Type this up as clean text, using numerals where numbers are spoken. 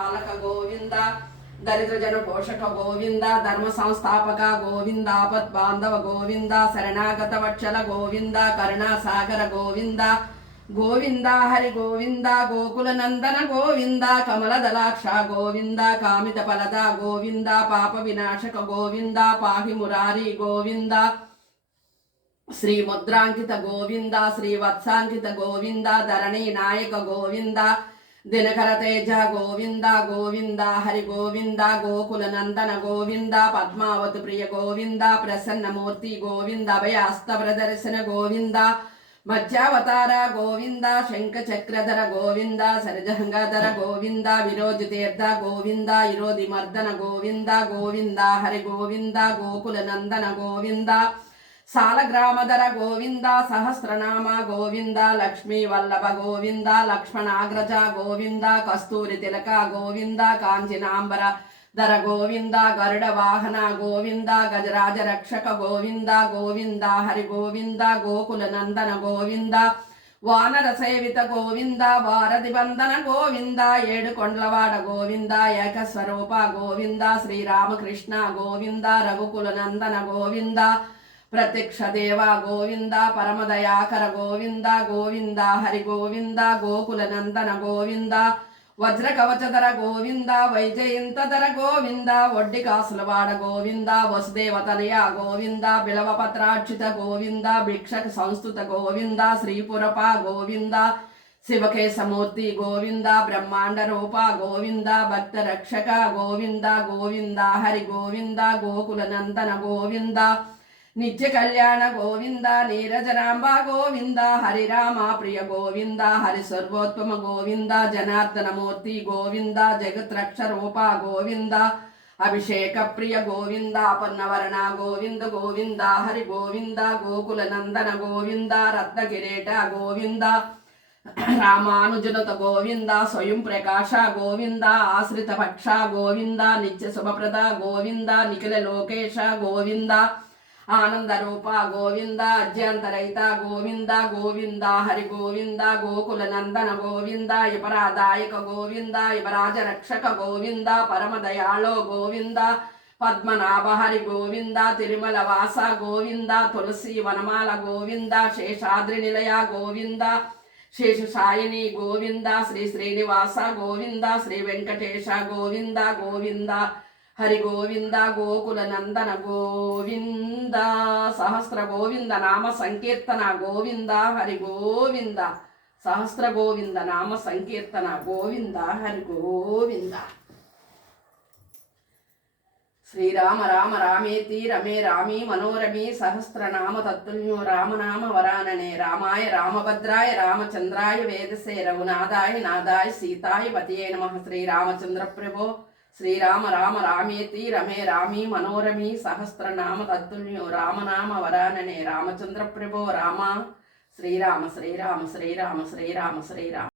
పాలక గోవింద దరిద్ర జన పోషక గోవింద ధర్మ సంస్థాపక గోవింద ఆపత్ బాంధవ గోవింద శరణాగత వత్సల గోవింద కరుణా సాగర గోవింద గోవింద హరి గోవింద గోకుల నందన గోవింద కమల దళాక్ష గోవింద కామిత ఫలద గోవింద పాప వినాశక గోవింద పాహి మురారి గోవింద శ్రీ ముద్రాంకిత గోవింద శ్రీ వత్సాంకిత గోవింద ధరణి నాయక గోవింద దినకర తేజ గోవింద గోవింద హరి గోవింద గోకుల నందన గోవింద పద్మావతి ప్రియ గోవింద ప్రసన్నమూర్తి గోవింద అభయాస్త ప్రదర్శన గోవింద మధ్యావతార గోవింద శంఖ చక్రధర గోవింద సరజంగాధర గోవింద విరోజి తీర్థ గోవింద ఇరోది మర్దన గోవింద గోవింద హరి గోవింద గోకుల నందన గోవింద సాలగ్రామధర గోవింద సహస్రనామ గోవింద లక్ష్మీ వల్లభ గోవింద లక్ష్మణాగ్రజ గోవింద కస్తూరి తిలక గోవింద కాంచనాంబర ధర గోవింద గరుడ వాహన గోవింద గజరాజ రక్షక గోవింద గోవింద హరి గోవింద గోకుల నందన గోవింద వానర సేవిత గోవింద వారధి బంధన గోవింద ఏడు కొండ్లవాడ గోవింద ఏకస్వరూప గోవింద శ్రీరామకృష్ణ గోవింద రఘుకుల నందన గోవింద ప్రత్యక్ష దేవ గోవింద పరమదయాకర గోవింద గోవింద హరి గోవింద గోకుల నందన గోవింద వజ్ర కవచధర గోవింద వైజయంతధర గోవింద వడ్డి కాసులవాడ గోవింద వసుదేవతనయ గోవింద బిళవపత్రార్చిత గోవింద భిక్షక సంస్థుత గోవింద శ్రీపురప గోవింద శివకేశమూర్తి గోవింద బ్రహ్మాండ రూప గోవింద భక్త రక్షక గోవింద గోవింద హరి గోవింద గోకుల నందన గోవింద నిత్య కళ్యాణ గోవింద నీరజనాంబ గోవింద హరిరామ ప్రియ గోవింద హరి సర్వోత్తమ గోవింద జనార్దనమూర్తి గోవింద జగత్రక్ష రూప గోవింద అభిషేక ప్రియ గోవింద పన్నవరణ గోవింద గోవింద హరి గోవింద గోకుల నందన గోవింద రత్నకిరీట గోవింద రామానుజనుత గోవింద స్వయం ప్రకాశ గోవింద ఆశ్రిత పక్ష గోవింద నిత్య శుభప్రద గోవింద నిఖిల లోకేశ గోవింద ఆనంద రూప గోవింద అజ్యంతరహిత గోవింద గోవింద హరి గోవింద గోకుల నందన గోవింద యపరాదాయక గోవింద యపరాజ రక్షక గోవింద పరమదయాళో గోవింద పద్మనాభ హరి గోవింద తిరుమల వాస గోవింద తులసి వనమాల గోవింద శేషాద్రి నిలయ గోవింద శేషశాయిని గోవింద శ్రీ శ్రీనివాస గోవింద శ్రీ వెంకటేశ గోవింద గోవింద హరి గోవింద గోకుల నందన గోవింద సహస్ర గోవింద నామ సంకీర్తన గోవింద హరి గోవింద సహస్ర గోవింద నామ సంకీర్తన గోవింద హరి గోవింద శ్రీరామ రామ రామేతి రమే రామి మనోరమి సహస్రనామ తత్తుల్యో రామనామ వరాననే రామాయ రామభద్రాయ రామచంద్రాయ వేదసే రఘునాథాయ నాదాయ సీతాయ పతియే నమః. శ్రీరామచంద్ర ప్రభో శ్రీరామ రామ రామేతి రమే రామి మనోరమి సహస్రనామ తత్తుల్యో రామనామ వరాననే రామచంద్ర ప్రభో రామ శ్రీరామ శ్రీరామ శ్రీరామ శ్రీరామ శ్రీరామ.